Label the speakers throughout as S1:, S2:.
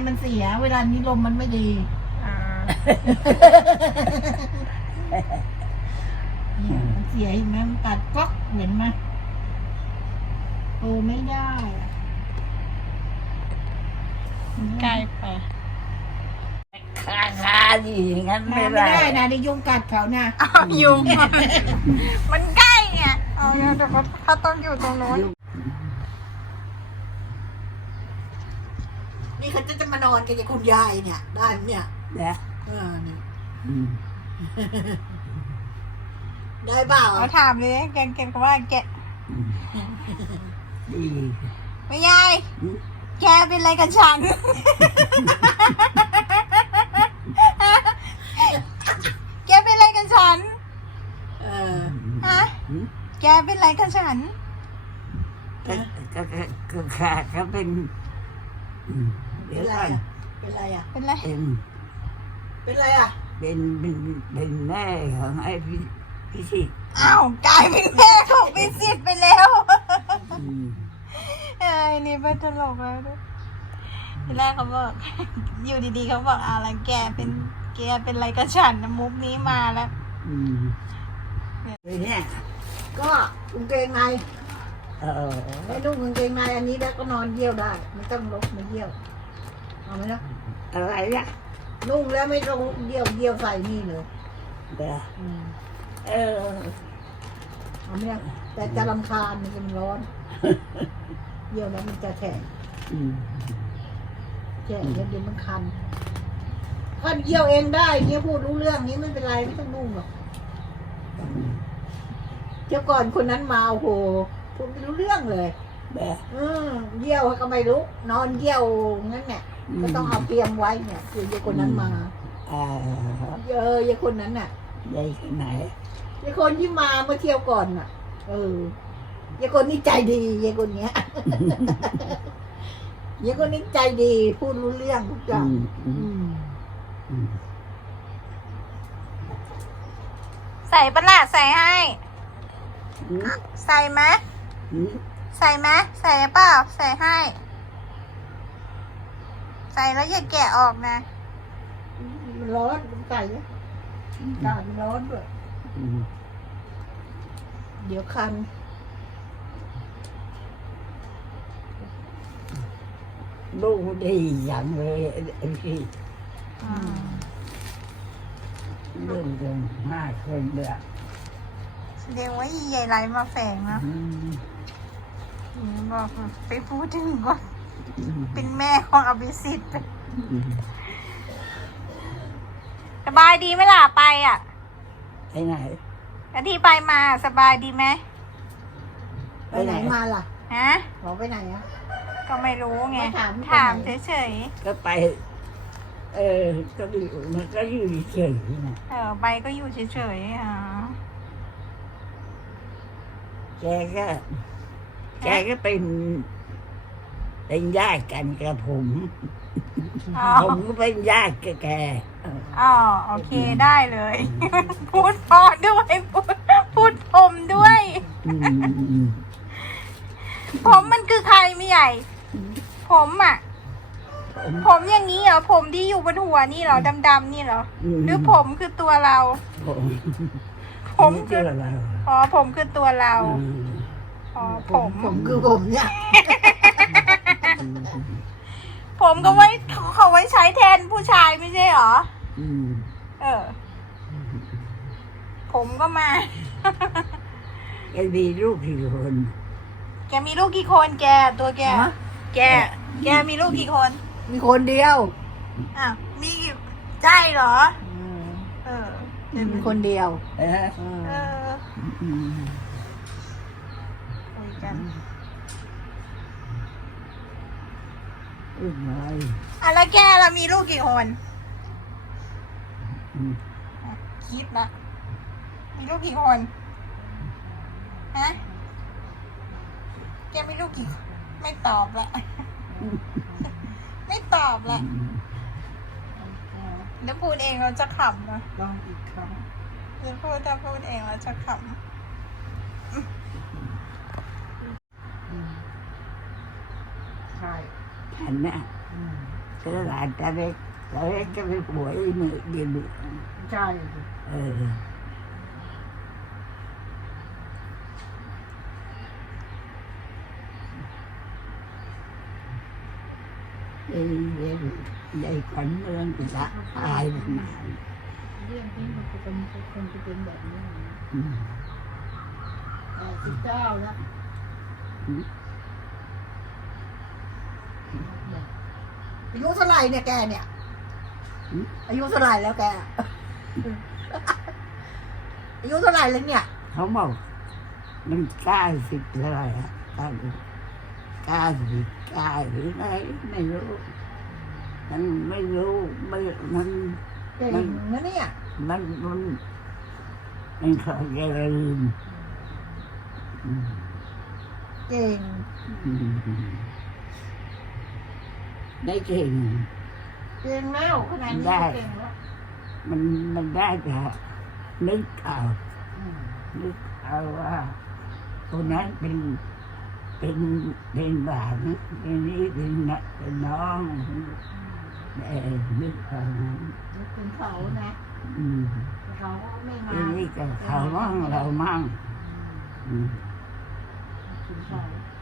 S1: มันเสีย เวลานี้ลมมันไม่ดีเนี่ยมันเสียเห็นไหมมันตัดก๊อกเห็นไหมโตไม่ได้
S2: ใกล้ไป
S3: คาดีอย่างนั้นไม่
S1: ไม่
S3: ได้
S1: ได้นะนี่ยุงกัดเขานะ
S2: ยุงมันใกล้ไงเอาเดี๋ยวเขาต้องอยู่ตรงโน้น
S1: นี่เขาจะมานอนกันกับคุณยายเนี่ยได้เนี่ย
S3: นะ
S1: นี่ได้เปล่า
S2: เขาถามเลยแกว่าแก
S3: ดี
S2: ไม่ยายแกเป็นอะไรกันฉันแกเป็นอะไรกันฉันฮะแกเป็นอะไรกันฉัน
S3: ก็ขาดก็เป็น
S1: เดี๋ยวก่อนเป็นไรอ่ะ
S2: เป็นไร
S1: เป็นไรอ่ะ
S3: เป็นแม่ของไอ้พิสิทธิ์
S2: อ้าวกลายเป็นแม่ของพิสิทธิ์ไปแล้วไอ้นี่เป็นตลกแล้วทีแรกเขาบอกอยู่ดีๆเขาบอกอะไรแกเป็นอะไรกับฉันนะมุกนี้มาแล้ว
S1: เนี่ยก็กางเกงในให้นุ่งกางเกงในอันนี้แล้วก็นอนเยี่ยวได้ไม่ต้องลุกมาเยี่ยวเอาไหมนะ
S3: อะไรอ่ะ
S1: นุ่งแล้วไม่ต้องเยี่ยวใส่นี่เลยเอาไหมนะแต่จะรำคาญมันร้อนเยี่ยวแล้วมันจะแฉะเดี๋ยวมันคันถ้าเยี่ยวเองได้เนี่ยพูดรู้เรื่องนี้ไม่เป็นไรไม่ต้องนุ่งหรอกเจ้าก่อนคนนั้นมาโอ้โหพูดไม่รู้เรื่องเลยเยี่ยวก็ไม่รู้นอนเยี่ยวงั้นเนี่ยก็ต้องเอาเตรียมไว้เนี่ยคือยายคนนั้นมายายคนนั้นน่ะ
S3: ยายคนไหน
S1: ยายคนที่มาเมื่อเที่ยวก่อนน่ะยายคนนี้ใจดียายคนเนี้ยยายคนนี้ใจดีพูดรู้เรื่องทุกอย่าง
S2: ใส่ปะล่ะใส่ให้ใส่ไหมใส่ไหมใส่เปล่าใส่ให้ใส่แล้วอย่าแกะออกนะ
S1: มันร้อนใส่เนี่ยอากาศมันร้อนด้วยเดี๋ยวคัน
S3: ลูกดีอย่างเลยไอ้พี่เรื่องมากคนเดียว
S2: แสดงว่าใหญ่ไรมาแฝงนะบอกไปพูดถึงก่อนเป็นแม่ของอภิสิทธิ์สบายดีไหมล่ะไปอ่ะ
S3: ไปไหน
S2: แล้วที่ไปมาสบายดีไหม
S1: ไปไหนมาล่ะ
S2: ฮะ
S1: บอกไปไหนอ่ะ
S2: ก็ไม่รู้ไงถามเฉย
S3: ๆก็ไปก็อยู่มันก็อยู่เฉยๆนะ
S2: ไปก็อยู่เฉยๆ
S3: แกก็เป็นญาติกันกับผมก็เป็นญาติกับแก
S2: โอเคได้เลยพูดพอด้วยพูดผมด้วยผมมันคือใครไม่ใหญ่ผมอ่ะผมอย่างนี้เหรอผมที่อยู่บนหัวนี่เหรอดำๆนี่เหรอหรือผมคือตัวเราผมคือเราผมคือตัวเรา
S1: ผมคือผมเนี่ย
S2: ผมก็เขาไว้ใช้แทนผู้ชายไม่ใช่เหรอผมก็มา
S3: แกมีลูกกี่คน
S2: แกมีลูกกี่คนแกตัวแกมีลูกกี่คน
S1: มีคนเดียว
S2: มีใช่เหรอ
S1: มีคนเดียว
S2: คุยกันแล้วแกเรามีลูกกี่คนคิดนะมีลูกกี่คนฮะแกมีลูกกี่ไม่ตอบละไม่ตอบละแล้วพูดเองเราจะขำนะ
S1: ลองอีกครั้ง
S2: แล้วถ้าพูดเองเราจะขำ
S1: ใช่
S3: ฉันน่ะก็หลานตาเล็กก็เป็นผัวไอ้มือเดียว
S1: ใช่
S3: เออใหญ่ขวัญเมืองอีกละตายไปนาน
S1: เรื่องที่มันจะเป็นคนจะเป็นแบบนี้89แล้วอายุเท่าไหร่เนี่ยแกเนี่ยอายุเท่าไหร่แล้วแกอายุเท่าไหร่แล้วเนี่ย
S3: เขาบอกมัน90เท่าไหร่อะ99หรือไงไม่รู้มันไม่รู้มัน
S1: เก่งนะเนี่ย
S3: มันขอจะลืม
S1: เก่ง
S3: ได้เก่ง
S1: เก่งแล้วขนาดนี้
S3: ได้
S1: เก่งแล้ว
S3: มันได้แต่นึกเอาว่าคนนั้นเป็นหลานเป็นนี้เป็นน้องนึกเอา
S1: นึกถึงเขานะ
S3: อืม
S1: เขาไม่มา
S3: ทีนี้ก็เขามั่งเรามั่งอืม
S1: ถึงเขา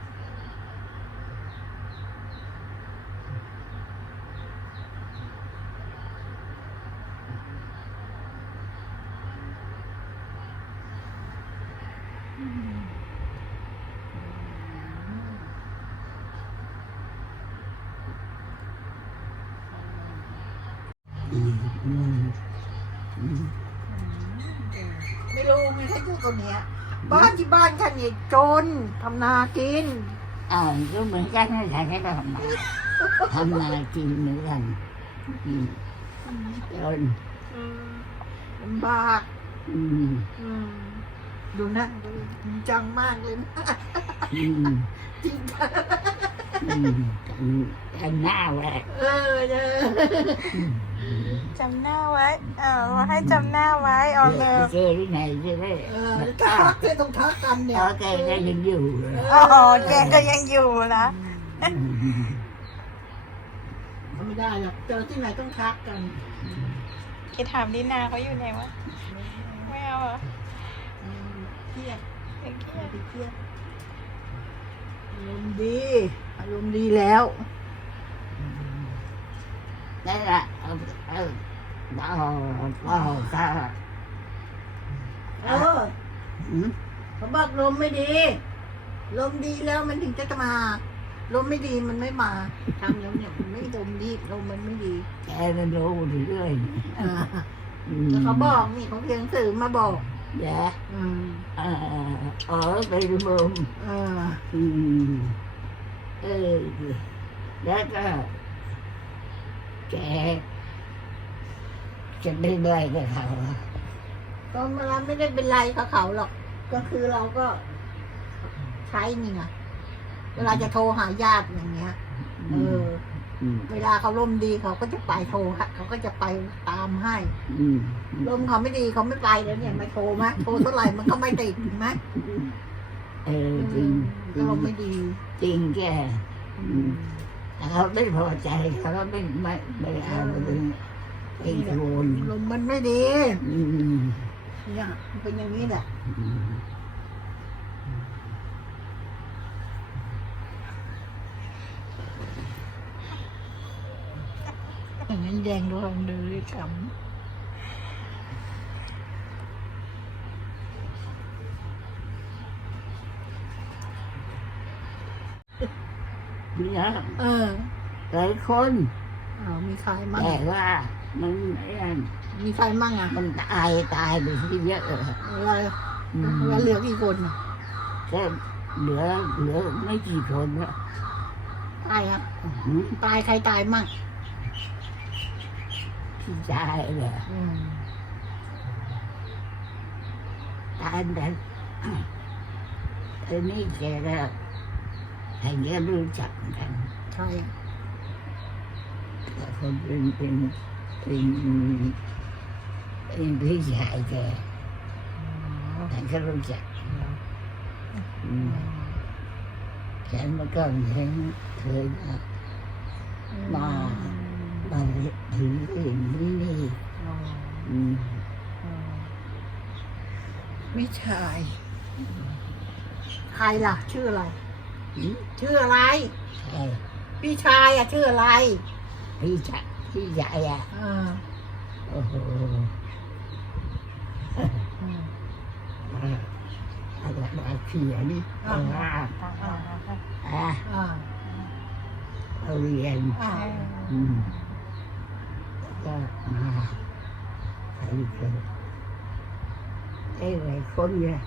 S1: ไม่รู้ไงถ้าอยู่ตรงเนี้ยบ้านที่บ้านฉันเนี่ยจนทำนากิน
S3: ก็เหมือนกันนะฉันก็ทำนากินเหมือนกันอืมจน
S1: ลำบาก
S3: อืม
S1: ดูนะดูจริงจังมากเลยนะ
S3: อืม
S1: จริงจัง
S3: ทำหน้าแหวก
S1: เออ
S2: จำหน้าไว้ให้จำหน้าไว้ออกเลย
S3: เจอที่ไหนจะได้
S1: ถ้าทักเนี่ยต้องทักกันเนี่ย
S3: โอเคก็ยังอยู่เลย
S2: อ๋อแกก็ยังอยู่นะ
S1: ไม่ได้หรอกเจอที่ไหนต้องทักกัน
S2: แกถามดินาเขาอยู่ไหนวะไม่เอาเหรอ
S1: เครียด
S2: ไอ้เกีย
S1: เครียดอารมณ์ดีอารมณ์ดีแล้ว
S3: นั่นแหละก็
S1: เขาบอกลมไม่ดี ลมดีแล้วมันถึงจะมา ลมไม่ดีมันไม่มาทำแล้วเนี่ยมันไม่ลมดีลมมันไม่ดี
S3: แกมันรู้เรื่อย
S1: แต่เขาบอกนี่เขาเพียงสื่อมาบอก
S3: แย่ไปรวม แล้วก็แกจะไม่ได้กับเขา
S1: ก็เวลาไม่ได้เป็นไรกับเขาหรอก ก็คือเราก็ใช้นี่ไงเวลาจะโทรหาญาติอย่างเงี้ย เวลาเขาลมดีเขาก็จะไปโทรเขาก็จะไปตามให้ลมเขาไม่ดีเขาไม่ไปแล้วเนี่ยมาโทรไหมโทรเท่าไหร่มันก็ไม่ติดไหม
S3: จริง
S1: ลมไม่ดี
S3: จริงแกเขาไม่พอใจเขาไม่เอาเลยไอ้โดน
S1: ลมมันไม่ดีเนี่ยมันเป็นอย่างนี้แหละอย่างนั้นแดงดวงเลยขำ
S3: เนี่ย หลายคน
S1: มีใครมั่ง
S3: แต่ว่ามัน
S1: มีใครมั่งอ่ะ
S3: มันตายไปที่เยอะ
S1: อะไรแล้วเหลือกี่คนอ่ะ
S3: ก็เหลือไม่กี่คนละ
S1: ตายอ่ะตายใครตายมั่ง
S3: ที่ตายเลยตายแต่นี่แกก็ใครก็รู้จักกัน
S1: ใช่
S3: แต่คนเป็นพี่ชายแกฉันก็รู้จักฉันเมื่อก่อนฉันเคยมาถึงอย่างนี้นี่
S1: อ๋อ
S3: อืม
S1: อ๋อไม่ใช่ใครล่ะ ชื่ออะไร
S3: อืม
S1: ชื่ออะไร
S3: ใช่
S1: พี่ชายอะชื่ออะไร
S3: พี่ใหญ่อะ
S1: อ่า
S3: โอ้โห
S1: อืม
S3: อะไรมาเขียนเอาว่า
S1: อ่า
S3: อ่ะ
S1: อ่า
S3: เอาเรียน
S1: อ่า
S3: อืมแล้วก็มาใครเกิดไอ้หลายคนเนี่ย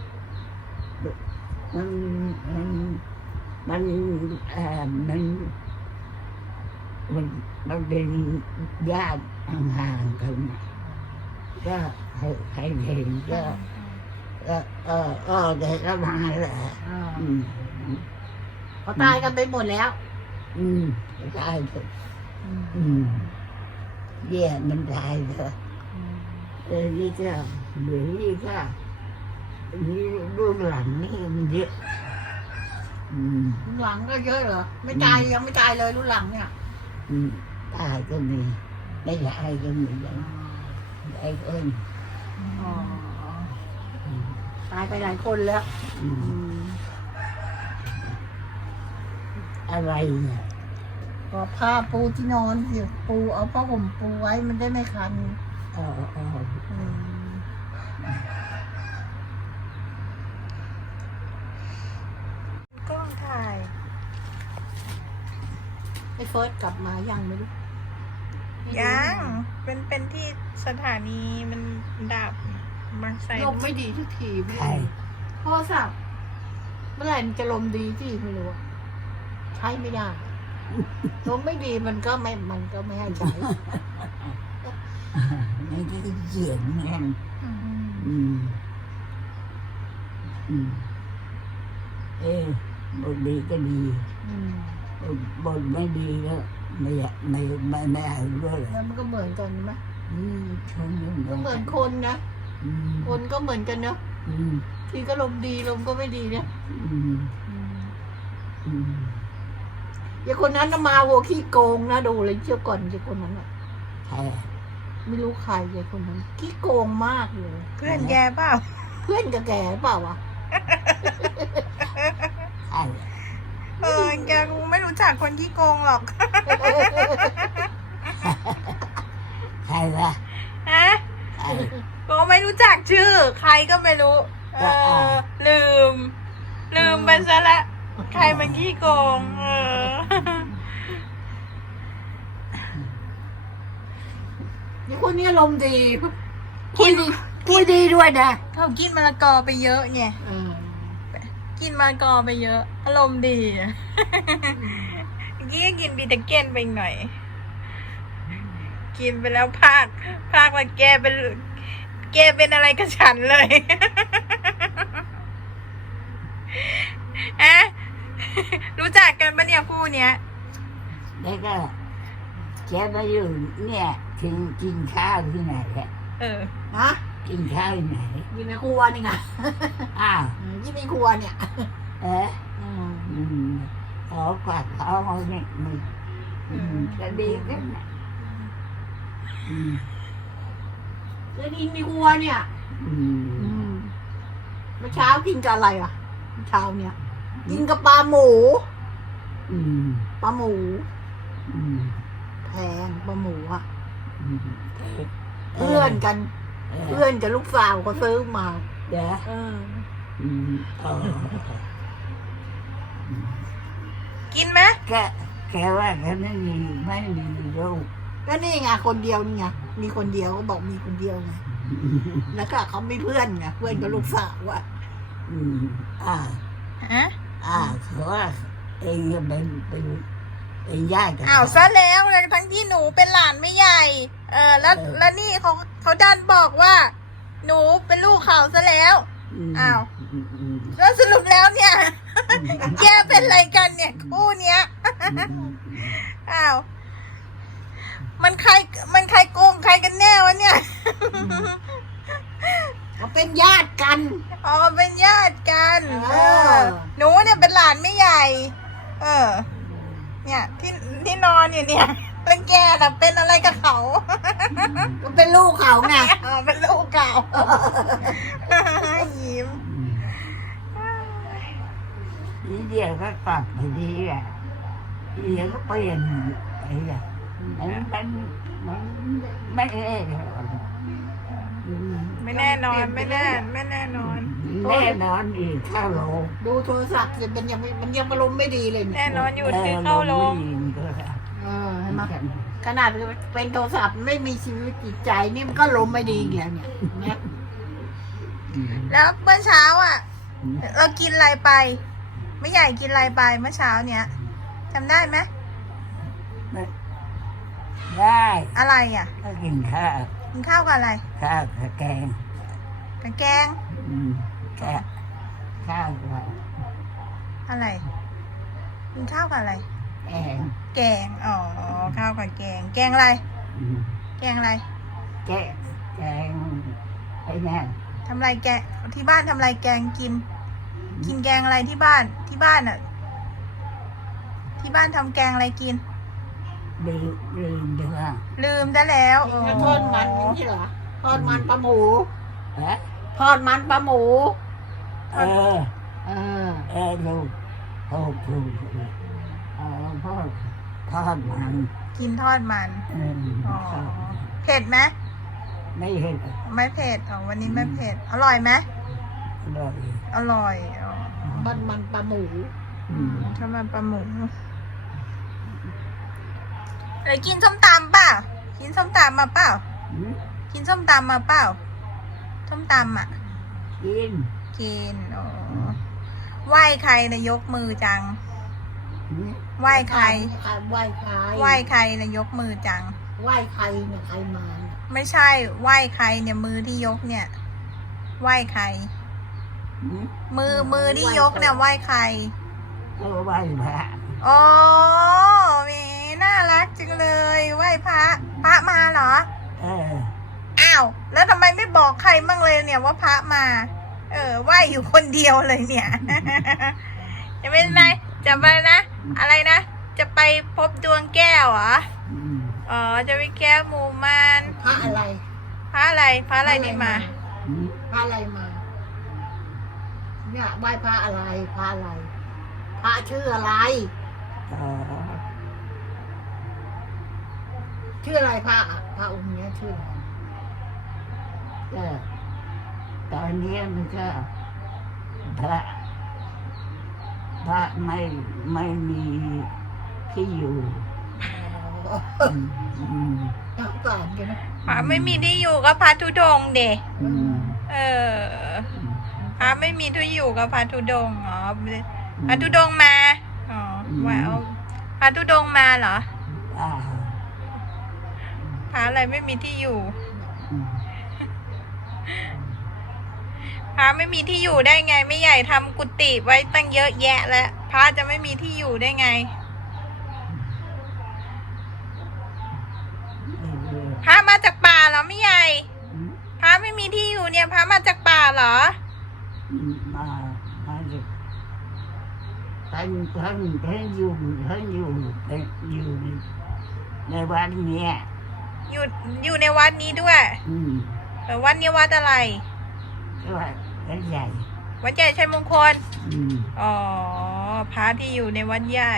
S3: มันมันมันมันมันเป็นญาติห่างๆกันน่ะก็ใครเห็นก็เด็กก็มาแหละ
S1: อ่า
S3: อืม
S1: เขาตายกันไปหมดแล้ว
S3: อืมตายเถอะ
S1: อืม
S3: อืมแย่มันตายเถอะนี่ก็เหลือนี่ก็นี่รุ่นหลังนี่มันเยอะอืม
S1: รุ่นหลังก็เยอะเหรอ ไม่ตายยังไม่ตายเลยรุ่นหลังเนี่ย
S3: อืมตายก็มีไม่ตายก็มีอย่างไอ้คน
S1: อ๋อตายไปหลายคนแล้ว
S3: อืมอะไรเนี่ย
S1: ก็ผ้าปูที่นอนสิปูเอาผ้าห่มปูไว้มันได้ไม่คัน
S3: อ๋อ
S1: อืม
S2: กล้องถ่าย
S1: ไอ้เฟิร์สกลับมายังไม่รู้
S2: ยังเป็นที่สถานีมันดับบางไทร
S1: ลมไม่ดีทุกทีไม่
S3: ใคร
S1: รู้โทรศัพท์เมื่อไหร่มันจะลมดีที่ไม่รู้อะใช้ไม่ได้ลมไม่ดีมันก็ไม่ให้ใช้
S3: ไม่ได้เขียนกัน
S1: อืม
S3: อืมอืมบทดีก็ดี
S1: อืม
S3: บทไม่ดีก็ไม่อยากไม่เอาด้วย
S1: แล้วมันก็เหมือนกันไหม
S3: อืมชน
S1: ก็เหมือนคนนะ
S3: อืม
S1: คนก็เหมือนกันเนอะ
S3: อืม
S1: ทีก็ลมดีลมก็ไม่ดีเนี่ย
S3: อืมอืม
S1: อย่าคนนั้นนะมาโวขี้โกงนะดูเลยเชื่อก่อนอย่าคนนั้นอะ
S3: ใช่
S1: ไม่รู้ใครอย่าคนนั้นขี้โกงมากเลย
S2: เพื่อนแกเปล่า
S1: เพื่อนกับแกเปล่าวะ
S3: ใช่
S2: แกกูไม่รู้จักคนที่โกงหรอก
S3: ใช่ละ
S2: ฮะ
S3: ใช่
S2: ก็ไม่รู้จักชื่อ ใครก็ไม่รู้ ลืมไปซะละใครมันขี้โกง
S1: นี่คนนี้ลมณ์ดีคุยดีคุยดีด้วยนะ
S2: เขากินมะละกอไปเยอะไงกินมะละกอไปเยอะ อารมณ์ดีเมื่อกี้ก็กินบีตาเก้นไปอีกหน่อย กินไปแล้วภาคว่าแกเป็นอะไรกับฉันเลย อะรู้จักกันปะเนี่ยคู่เนี้ย
S3: แล้วก็แกมาอยู่เนี่ยถึงกินข้าวที่ไหนอะ
S1: นะ
S3: กินข้าวที่ไหน
S1: อยู่ในครัวนี่ไง
S3: อ้าว
S1: ยี่ในครัวเนี่ย
S3: อืมขอกวาดเขาเอาเนี่ยมันจะดีขึ้นนะอืม
S1: แล้วนี่ในครัวเนี่ย
S3: อืม
S1: เมื่อเช้ากินกับอะไรอ่ะเมื่อเช้าเนี่ย กินกับปลาหมู
S3: อืม
S1: ปลาหมู
S3: อืม
S1: แพงปลาหมูอ่ะ
S3: อืม
S1: เพื่อนกัน เพื่อนกับลูกสาวเขาซื้อมา
S3: เดี๋ยว อืมอ๋อ
S2: กินไหม
S3: แกว่าแกไม่มีลูก
S1: ก็นี่ไงคนเดียวนี่ไงมีคนเดียวก็บอกมีคนเดียวไงแล้วก็เขาไม่เพื่อนไงเพื่อนกับลูกสาวอ่ะ
S3: อืม
S2: ฮะ
S3: เขาว่าเองจะเป็นญาติกัน
S2: อ้าวซะแล้วเลยทั้งที่หนูเป็นหลานไม่ใหญ่ แล้วนี่เขาดันบอกว่า หนูเป็นลูกเขาซะแล้ว อ้าว แล้วสรุปแล้วเนี่ย แกเป็นอะไรกันเนี่ยคู่เนี้ย อ้าว มันใครโกงใครกันแน่วะเนี่ย
S1: เขาเป็นญาติกัน
S2: อ๋อเป็นญาติกัน
S1: เออ
S2: หนูเนี่ยเป็นหลานไม่ใหญ่ เนี่ยที่นอนอยู่เนี่ยแล้วแกน่ะเป็นอะไรกับเขา
S1: ก็เป็นลูกเขาไง
S2: อ๋อเป็นลูกเก่า ยิ้ม
S3: ทีเดียวก็กลับทีนี้อ่ะทีเดียวก็เปลี่ยนไปอ่ะมันไม่แน่นอน
S2: ไม่แน่นอนไม่แน่นอน
S3: แน่นอนอีกเข้าโรง
S1: ดูโทรศัพท์สิมันยังอารมณ์ไม่ดีเลยเนี่ย
S2: แน่นอนอยู่ที่เข้าโรง
S1: เห็นไหมขนาดเป็นโทรศัพท์ไม่มีชีวิตจิตใจนี่มันก็ลมณ์ไม่ดีอีกแล้วเนี่ย
S2: แล้วเมื่อเช้าอ่ะ เรากินอะไรไป ไม่ใหญ่กินอะไรไปเมื่อเช้าเนี้ยจำได้ไหม
S3: ได้
S2: อะไรอ่ะ
S3: ก็กินข้าว
S2: กินข้าวกับอะไร
S3: ข้าวกับแกง
S2: กับแกง
S3: แค่ข้าวกับ
S2: อะไร กินข้าวกับอะไร
S3: แกง
S2: แกง อ๋อ ข้าวกับแกง แกงอะไร แกงอะไร
S3: แกงไอ้นั่น
S2: ทำอะไรแกงที่บ้านทำอะไรแกงกิน กินแกงอะไรที่บ้าน ที่บ้านอ่ะ ที่บ้านทำแกงอะไรกิน
S3: ลืมเดือด
S2: ลืมได้แล้ว
S1: ทอดมันนี่ใช่เหรอทอดมันปลาหมู
S3: ฮะ
S1: ทอดมันปลาหมู
S3: เออ ลูกถูกพ่อทอดมัน
S2: กินทอดมัน อ๋อ
S3: ทอด
S2: เผ็ดไหม
S3: ไม่เห็น
S2: ไม่เผ็ด อ๋อ วันนี้ไม่เผ็ด อร่อยไหม
S3: เลย
S2: อร่อย อ๋อ
S1: มันปลาหมู
S2: ทำมันปลาหมูเลยกินส้มตำเปล่า กินส้มตำมาเปล่า กินส้มตำมาเปล่า ส้มตำอ่ะ
S3: กิน
S2: กิน อ๋อ ไหว้ใครนะยกมือจัง ไหว้ใคร
S1: ไหว้ใคร
S2: ไหว้ใครนะยกมือจัง
S1: ไหว้ใครเนี่ยใครมาเนี่ย
S2: ไม่ใช่ ไหว้ใครเนี่ยมือที่ยกเนี่ย ไหว้ใคร มือที่ยกเนี่ยไหว้ใคร
S3: ก็ไหว้พระ
S2: อ๋อแหมน่ารักจังเลย ไหว้พระ พระมาเหรอ อ้าว แล้วทำไมไม่บอกใครบ้างเลยเนี่ยว่าพระมา ไหว้อยู่คนเดียวเลยเนี่ย จะเป็นไงจะไปนะ อะไรนะ จะไปพบดวงแก้วเหรอ อ๋อ จะไปแก้หมู่มาน
S1: พระอะไร
S2: พระอะไร พระอะไรนี่มา
S1: พระอะไรมา เนี่ยไหว้พระอะไรพระอะไร พระชื่ออะไร ชื่ออะไรพระองค์เนี้ยชื่ออะไร
S3: ก็ตอนนี้มันก็พระไม่มีที่อยู่
S1: นักก่อนกันนะ
S2: พระไม่มีที่อยู่ก็พระธุดงค์เด็พระไม่มีที่อยู่ก็พระธุดงค์อ๋อพระธุดงค์มา อ๋อว่าเอาพระธุดงค์มาเหรอ พระอะไรไม่มีที่อยู่ พระไม่มีที่อยู่ได้ไง ไม่ใหญ่ทำกุฏิไว้ตั้งเยอะแยะแล้วพระจะไม่มีที่อยู่ได้ไง พระมาจากป่าเหรอไม่ใหญ่ พระไม่มีที่อยู่เนี่ยพระมาจากป่าเหรอ
S3: มาจากท่านอยู่ในวัดเนี้ย
S2: อยู่ในวัดนี้ด้วยวัดนี้วัดอะไร
S3: วัดใหญ่
S2: วัดใหญ่ชัยมงคล อ๋อ พระที่อยู่ในวัดใหญ่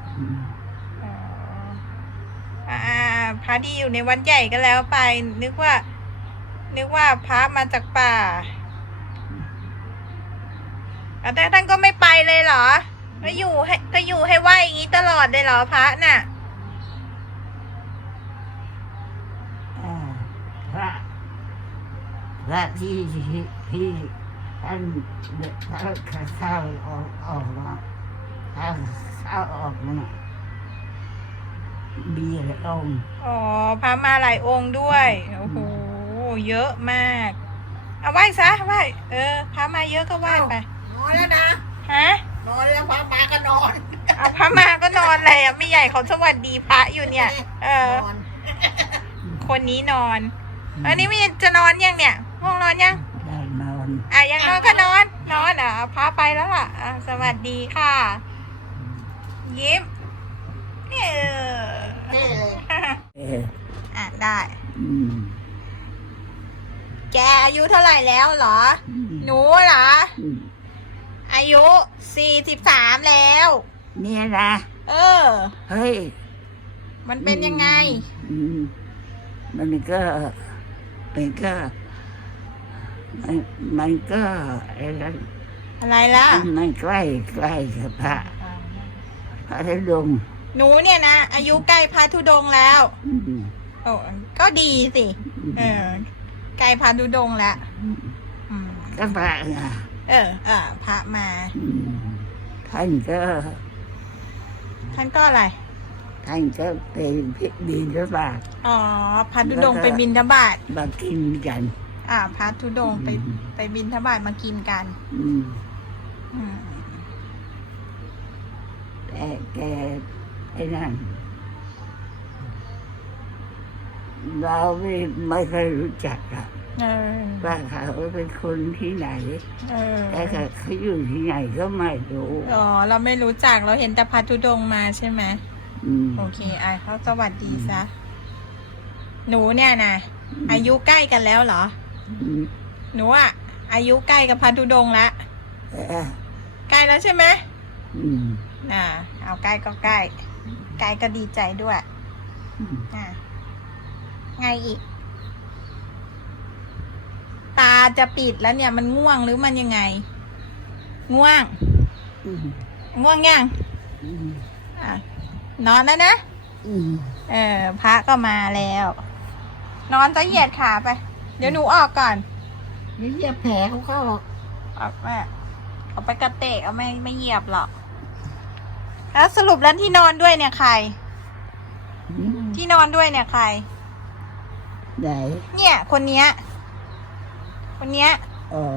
S2: พระที่อยู่ในวัดใหญ่ก็แล้วไป นึกว่าพระมาจากป่า แต่ท่านก็ไม่ไปเลยเหรอก็อยู่ให้ไหวอย่างนี้ตลอดเลยเหรอพระน่ะ
S3: พระที่ท่านเข้าออกมาเข้าออกมามีหลายองค์
S2: อ๋อ พระมาหลายองค์ด้วย โอ้โห เยอะมาก เอาไหว้ซะไหว้พระมาเยอะก็ไหว้ไป
S1: นอนแล้วนะ
S2: ฮะ
S1: นอนแล้วพระมาก็นอน
S2: เอาพระมาก็นอนเลยอ่ะไม่ใหญ่เขาสวัสดีพระอยู่เนี่ย
S1: นอน
S2: คนนี้นอน อันนี้ไม่จะนอนยังเนี่ยง่วงนอนยัง
S3: ได้นอน
S2: ยังนอนก็นอน นอนพระไปแล้วล่ะสวัสดีค่ะ ยิ้ม
S1: เท่เลย
S2: ได้
S3: อืม
S2: แกอายุเท่าไหร่แล้วเหรอ หนูเหรอ
S3: อืม
S2: อายุ43แล้ว
S3: เนี่ยนะ
S2: เออ
S3: เฮ้ย
S2: มันเป็นยังไง
S3: อืมมันก็มันก็มันก็อะไร
S2: อะไรล่ะ
S3: มันใกล้กับพระธุดงค์
S2: หนูเนี่ยนะ อายุใกล้พระธุดงค์แล้ว
S3: อืม
S2: โอ้ก็ดีสิ เออ ใกล้พระธุดงค์แล้วอืม
S3: ก็พระไง
S2: พระมา
S3: อืมท่านก็
S2: ท่านก็อะไร
S3: ท่านก็ไปบิณฑบาต
S2: อ๋อ พระธุดงค์ไปบิณฑบาต
S3: มากินกัน
S2: พระธุดงค์ไปบิณฑบาตมากินกัน
S3: อืม
S2: อืม
S3: แต่แกไอ้นั่นเราไม่เคยรู้จักอะ
S2: เออ
S3: ว่าเขาเป็นคนที่ไหน
S2: เออ
S3: แต่เขาอยู่ที่ไหนก็ไม่รู้
S2: อ๋อ เราไม่รู้จัก เราเห็นแต่พระธุดงค์มาใช่ไหม
S3: อืม
S2: โอเคเขาสวัสดีซะ หนูเนี่ยนะอายุใกล้กันแล้วเหรอ
S3: อืม
S2: หนูอะอายุใกล้กับพระธุดงค์แล้ว
S3: เออ
S2: ใกล้แล้วใช่ไหม
S3: อืม
S2: เอาใกล้ก็ใกล้ ใกล้ก็ดีใจด้วย
S3: อืม
S2: ไงอีก ตาจะปิดแล้วเนี่ยมันง่วงหรือมันยังไง ง่วง
S3: อืม
S2: ง่วงยัง
S3: อืม
S2: นอนแล้วนะ
S3: อืม
S2: พระก็มาแล้ว นอนจะเหยียดขาไป เดี๋ยวหนูออกก่อน
S1: นี่เหยียบแผลเขาเข้าหรอก
S2: ออกแม่เอาไปกระเตะเอาไม่เหยียบหรอก แล้วสรุปแล้วที่นอนด้วยเนี่ยใคร
S3: อืม
S2: ที่นอนด้วยเนี่ยใคร
S3: ไหน
S2: เนี่ย คนเนี้ย
S3: อ๋อ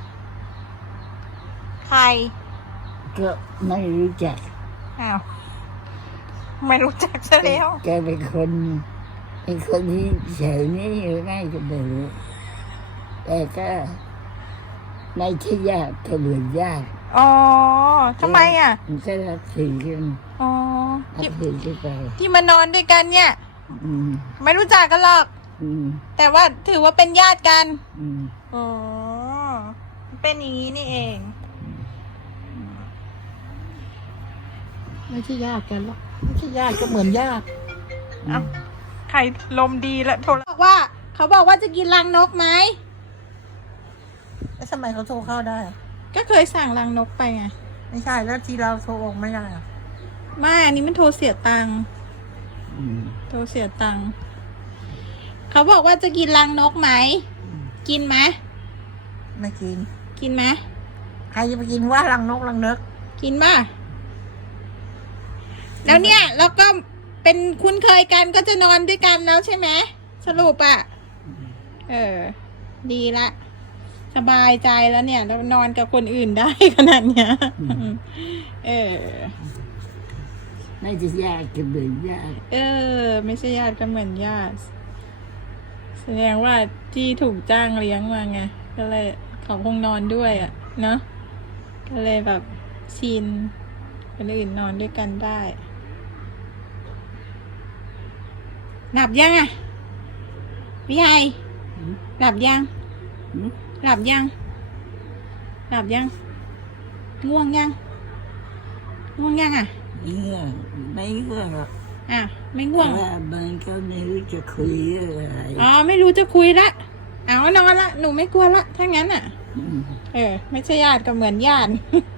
S2: ใคร
S3: ก็ไม่รู้จัก
S2: อ้าวไม่รู้จักซะแล้ว
S3: แกเป็นคนที่เฉยนี่อยู่ง่ายก็ไม่รู้แต่ก็ไม่ใช่ญาติก็เหมือนญาติ
S2: อ๋อทำไมอ่ะ
S3: มันก็รับถือกัน
S2: อ๋อ
S3: รับถือกันไป
S2: ที่มานอนด้วยกันเนี่ย
S3: อืม
S2: ไม่รู้จักกันหรอก
S3: อืม
S2: แต่ว่าถือว่าเป็นญาติกัน
S3: อืม
S2: อ๋อเป็นอย่างนี้นี่เอง
S1: ไม่ใช่ญาติกันหรอกไม่ใช่ญาติก็เหมือนญาติ
S2: เอ้าใครลมดีแล้วโทรบอกว่า เขาบอกว่าจะกินรังนกไหม
S1: แล้วทำไมเขาโทรเข้าได้อะ
S2: ก็เคยสั่งรังนกไปไง
S1: ไม่ใช่แล้วที่เราโทรออกไม่ได้อะ
S2: ไม่อันนี้มันโทรเสียตังค์
S3: อืม
S2: โทรเสียตังค์เขาบอกว่าจะกินรังนกไหม กินไหม
S1: ไม่กิน
S2: กินไหม
S1: ใครจะไปกินว่ารังนกรังเนก
S2: กินป่ะ แล้วเนี่ยแล้วก็เป็นคุ้นเคยกันก็จะนอนด้วยกันแล้วใช่ไหมสรุปอ่ะ ดีละ สบายใจแล้วเนี่ยแล้วนอนกับคนอื่นได้ขนาดเนี้ย
S3: ไม่ใช่ญาติก็เหมือนญาติ
S2: ไม่ใช่ญาติก็เหมือนญาติ แสดงว่าที่ถูกจ้างเลี้ยงมาไง ก็เลยเขาคงนอนด้วยอ่ะ เนาะ ก็เลยแบบชินคนอื่นนอนด้วยกันได้ หลับยังอ่ะพี่ใหญ่หลับยัง
S3: อืม
S2: หลับยัง หลับยัง ง่วงยัง ง่วงยังอ่ะ
S3: ไม่เงื่อนหรอก
S2: ไม่ง่วง
S3: แต่ว่ามันก็ไม่รู้จะคุยเรื่องอะไร
S2: อ๋อ ไม่รู้จะคุยละเอานอนละ หนูไม่กลัวละ ถ้างั้นอ่ะ
S3: อืม
S2: ไม่ใช่ญาติก็เหมือนญาติ